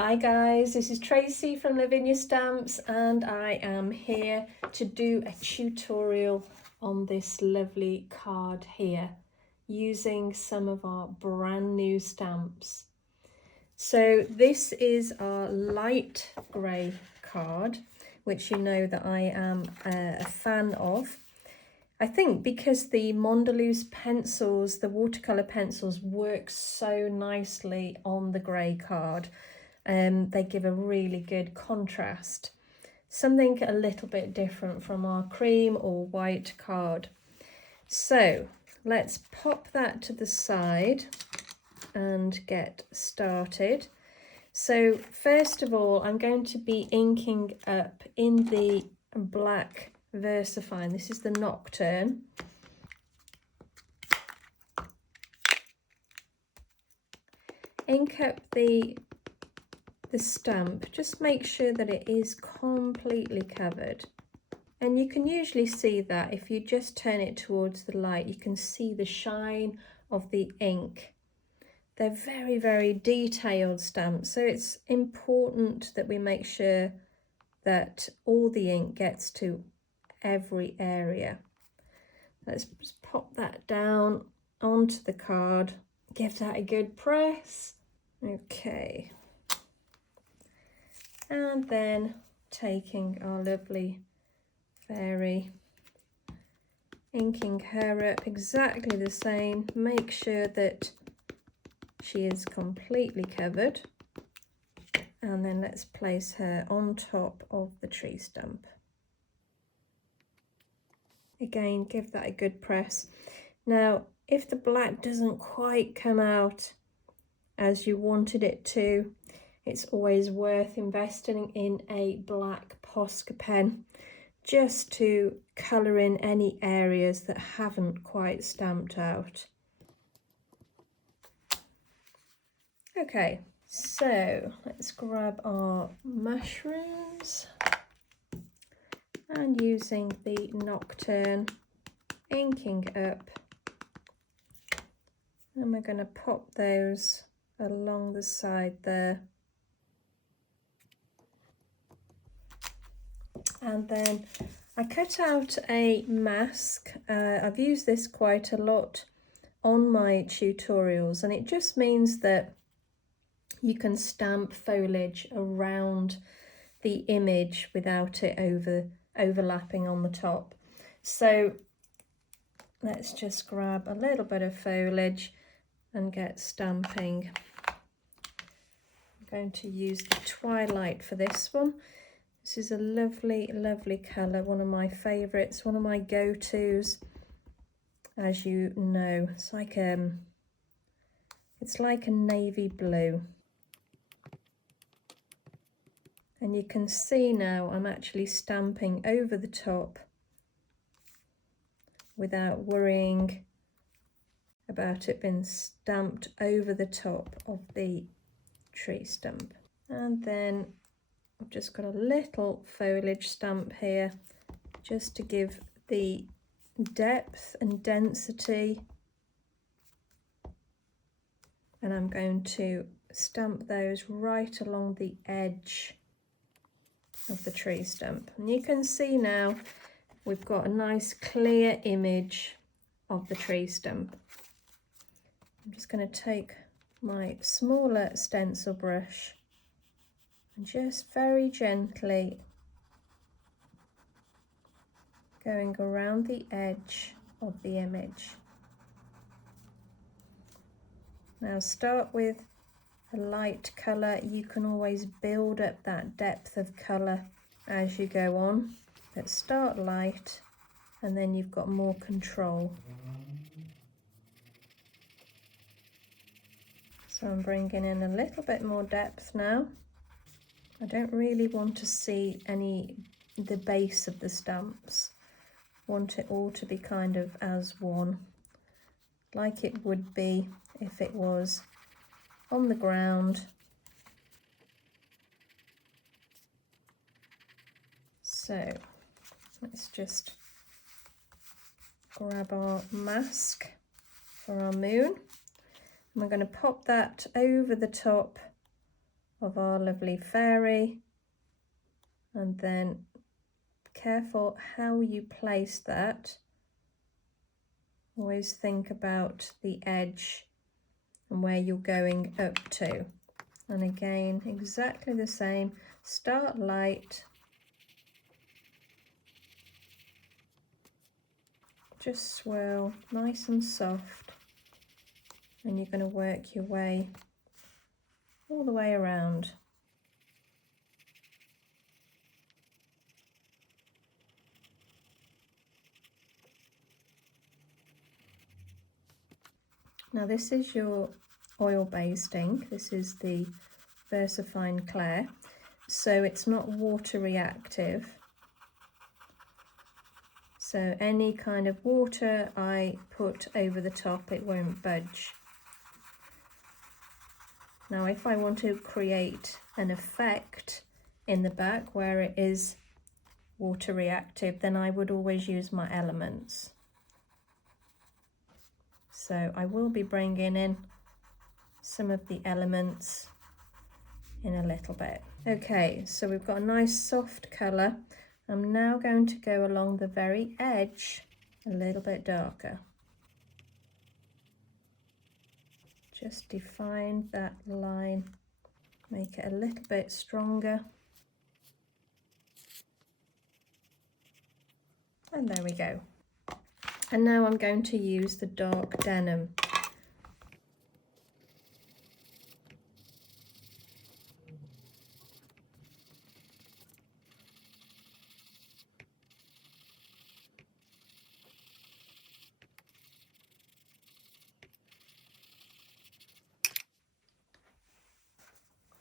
Hi guys, this is Tracy from Lavinia Stamps and I am here to do a tutorial on this lovely card here using some of our brand new stamps. So this is our light grey card, which you know that I am a fan of. I think because the Mondelez pencils, the watercolour pencils, work so nicely on the grey card. They give a really good contrast. Something a little bit different from our cream or white card. So let's pop that to the side and get started. So first of all, I'm going to be inking up in the black VersaFine. This is the Nocturne. Ink up the stamp, just make sure that it is completely covered. And you can usually see that if you just turn it towards the light, you can see the shine of the ink. They're very, very detailed stamps, so it's important that we make sure that all the ink gets to every area. Let's just pop that down onto the card, give that a good press. Okay. And then taking our lovely fairy, inking her up exactly the same. Make sure that she is completely covered. And then let's place her on top of the tree stump. Again, give that a good press. Now, if the black doesn't quite come out as you wanted it to, it's always worth investing in a black Posca pen just to colour in any areas that haven't quite stamped out. Okay, so let's grab our mushrooms and using the Nocturne, inking up, and we're going to pop those along the side there. And then I cut out a mask. I've used this quite a lot on my tutorials, and it just means that you can stamp foliage around the image without it overlapping on the top. So let's just grab a little bit of foliage and get stamping. I'm going to use the Twilight for this one. This is a lovely, lovely colour, one of my favourites, one of my go-tos, as you know. It's like a navy blue. And you can see now I'm actually stamping over the top without worrying about it being stamped over the top of the tree stump. And then I've just got a little foliage stamp here just to give the depth and density, and I'm going to stamp those right along the edge of the tree stump. And you can see now we've got a nice clear image of the tree stump. I'm just going to take my smaller stencil brush and just very gently going around the edge of the image. Now start with a light colour. You can always build up that depth of colour as you go on, but start light and then you've got more control. So I'm bringing in a little bit more depth now. I don't really want to see the base of the stamps. I want it all to be kind of as one, like it would be if it was on the ground. So let's just grab our mask for our moon. And we're going to pop that over the top of our lovely fairy, and then careful how you place that. Always think about the edge and where you're going up to. And again, exactly the same. Start light. Just swirl nice and soft. And you're going to work your way all the way around. Now this is your oil-based ink. This is the VersaFine Clair, so it's not water reactive. So any kind of water I put over the top, it won't budge. Now if I want to create an effect in the back where it is water reactive, then I would always use my elements. So I will be bringing in some of the elements in a little bit. Okay, so we've got a nice soft colour. I'm now going to go along the very edge a little bit darker. Just define that line, make it a little bit stronger. And there we go. And now I'm going to use the dark denim.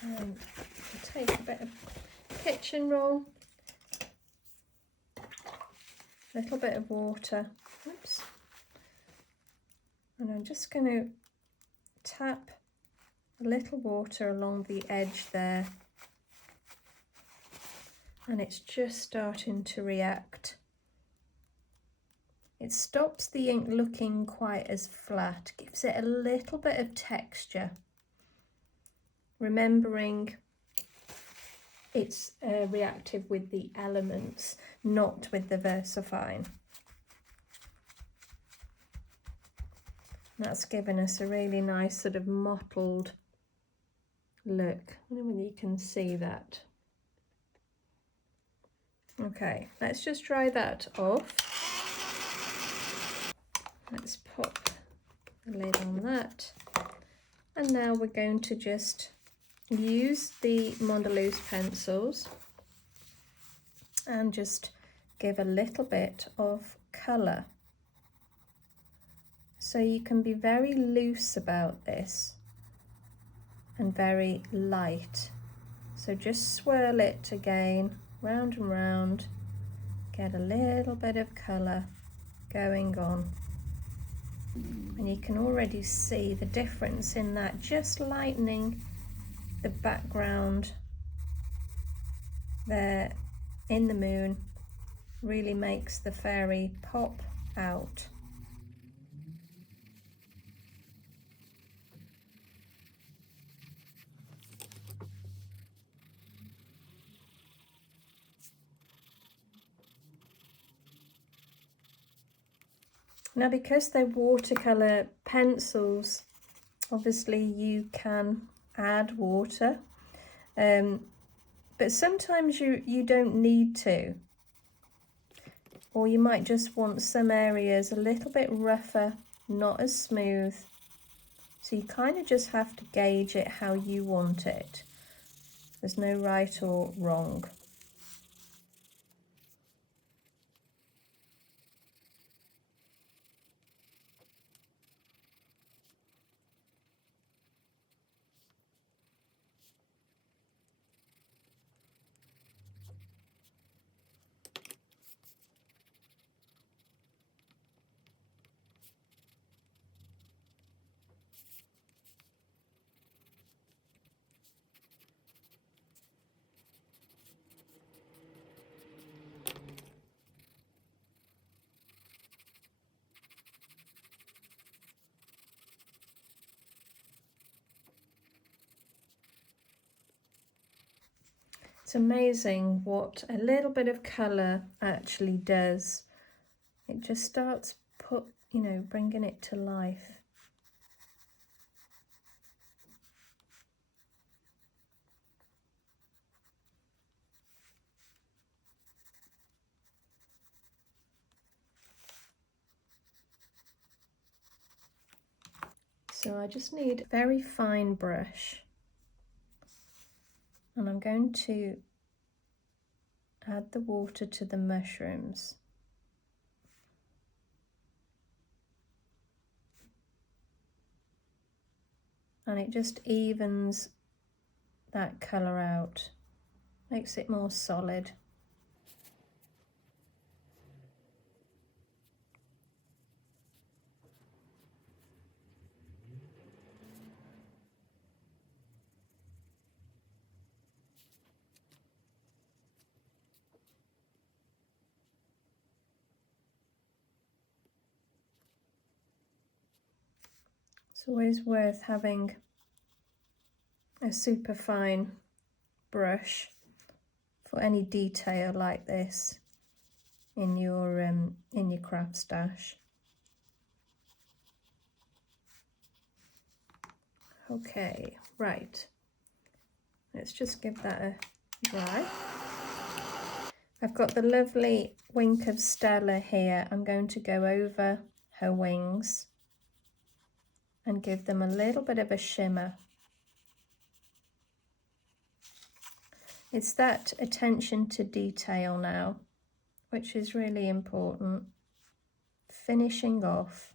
And I'll take a bit of kitchen roll, a little bit of water. Oops. And I'm just going to tap a little water along the edge there, and it's just starting to react. It stops the ink looking quite as flat, gives it a little bit of texture, remembering it's reactive with the elements, not with the VersaFine. That's given us a really nice sort of mottled look. I don't know whether you can see that. Okay, let's just dry that off. Let's pop the lid on that. And now we're going to just use the Mondelez pencils and just give a little bit of colour. So you can be very loose about this and very light. So just swirl it again, round and round, get a little bit of colour going on. And you can already see the difference in that, just lightening the background there in the moon really makes the fairy pop out. Now, because they're watercolour pencils, obviously you can add water, but sometimes you don't need to, or you might just want some areas a little bit rougher, not as smooth, so you kind of just have to gauge it how you want it. There's no right or wrong. It's amazing what a little bit of colour actually does. It just starts bringing it to life. So I just need a very fine brush, and I'm going to add the water to the mushrooms. And it just evens that colour out, makes it more solid. It's always worth having a super fine brush for any detail like this in your craft stash. Okay, right. Let's just give that a dry. I've got the lovely Wink of Stella here. I'm going to go over her wings and give them a little bit of a shimmer. It's that attention to detail now, which is really important. Finishing off.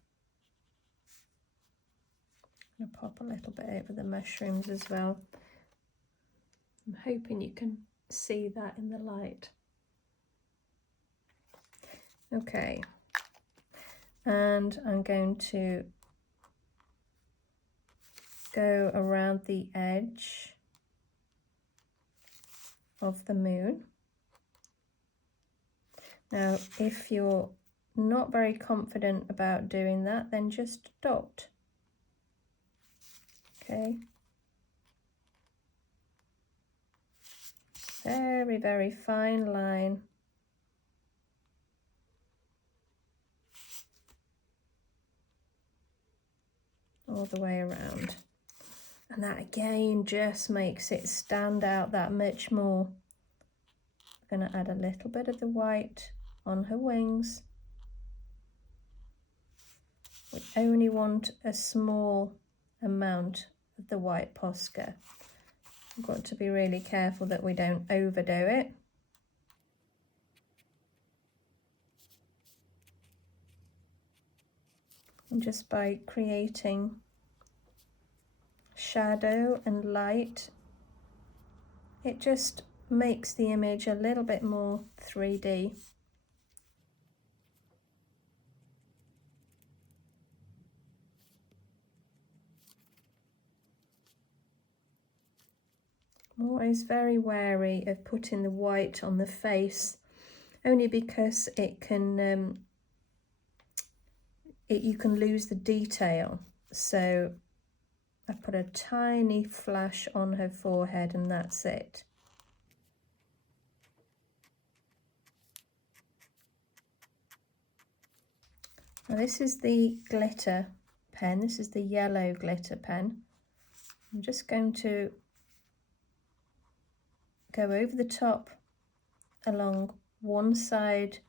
I'm going to pop a little bit over the mushrooms as well. I'm hoping you can see that in the light. Okay, and I'm going to go around the edge of the moon. Now, if you're not very confident about doing that, then just dot. Okay. Very, very fine line. All the way around. And that again just makes it stand out that much more. I'm going to add a little bit of the white on her wings. We only want a small amount of the white Posca. We've got to be really careful that we don't overdo it. And just by creating shadow and light, it just makes the image a little bit more 3D. I'm always very wary of putting the white on the face, only because it can you can lose the detail. So I put a tiny flash on her forehead and that's it. Now this is the glitter pen, this is the yellow glitter pen. I'm just going to go over the top along one side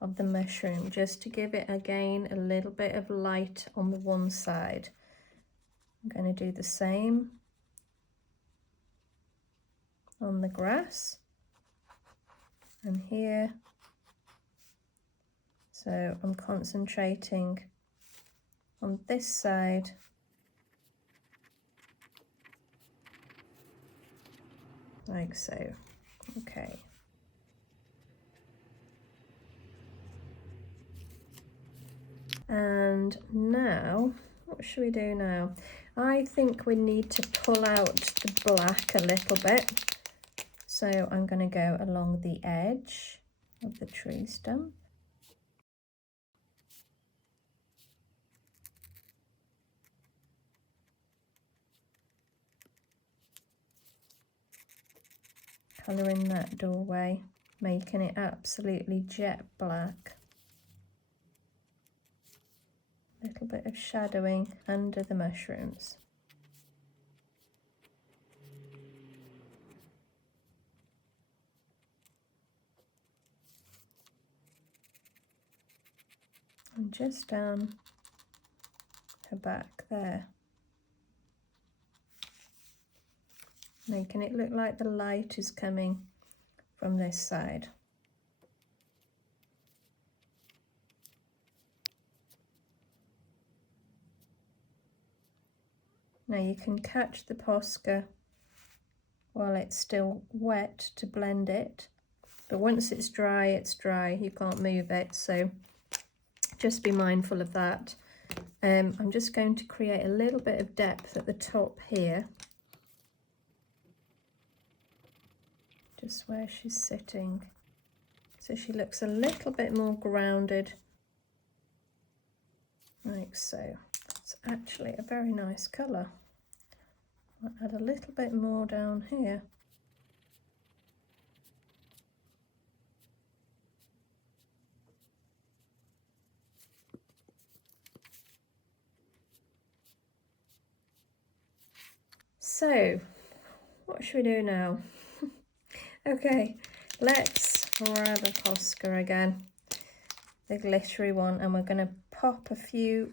of the mushroom just to give it again a little bit of light on the one side. I'm going to do the same on the grass and here. So I'm concentrating on this side like so. Okay. And now, what should we do now? I think we need to pull out the black a little bit. So I'm going to go along the edge of the tree stump. colouring that doorway, making it absolutely jet black. A little bit of shadowing under the mushrooms. And just down her back there, making it look like the light is coming from this side. Now you can catch the Posca while it's still wet to blend it, but once it's dry, you can't move it, so just be mindful of that. I'm just going to create a little bit of depth at the top here, just where she's sitting, so she looks a little bit more grounded, like so. It's actually a very nice colour. I'll add a little bit more down here. So, what should we do now? Okay, let's grab a Posca again, the glittery one, and we're going to pop a few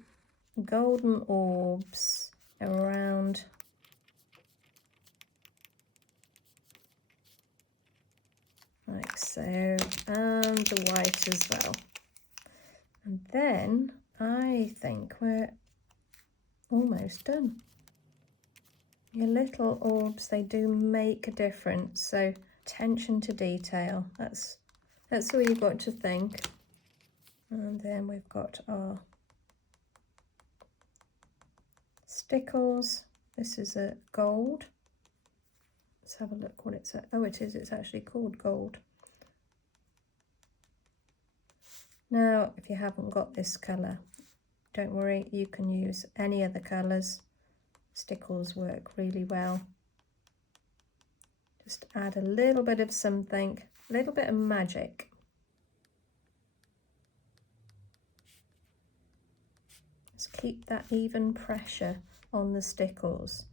golden orbs around like so, and the white as well. And then I think we're almost done. Your little orbs, they do make a difference, so attention to detail, that's all you've got to think. And then we've got our stickles. This is a gold. Let's have a look what it's at. Oh, it's actually called gold. Now, if you haven't got this colour, don't worry, you can use any other colours. Stickles work really well. Just add a little bit of something, a little bit of magic. Just keep that even pressure on the stickles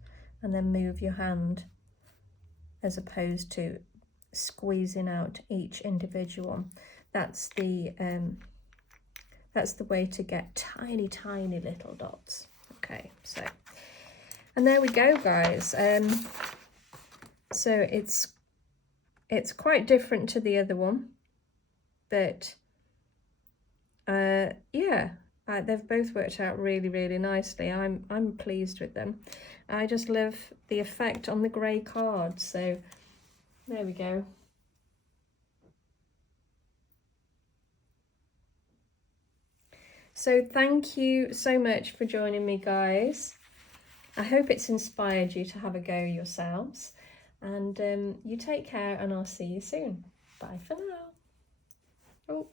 and then move your hand, as opposed to squeezing out each individual one. That's the way to get tiny, tiny little dots. Okay, so, and there we go, guys. So it's quite different to the other one, but yeah, they've both worked out really, really nicely. I'm pleased with them. I just love the effect on the grey card. So there we go. So thank you so much for joining me, guys. I hope it's inspired you to have a go yourselves. And you take care, and I'll see you soon. Bye for now. Oh.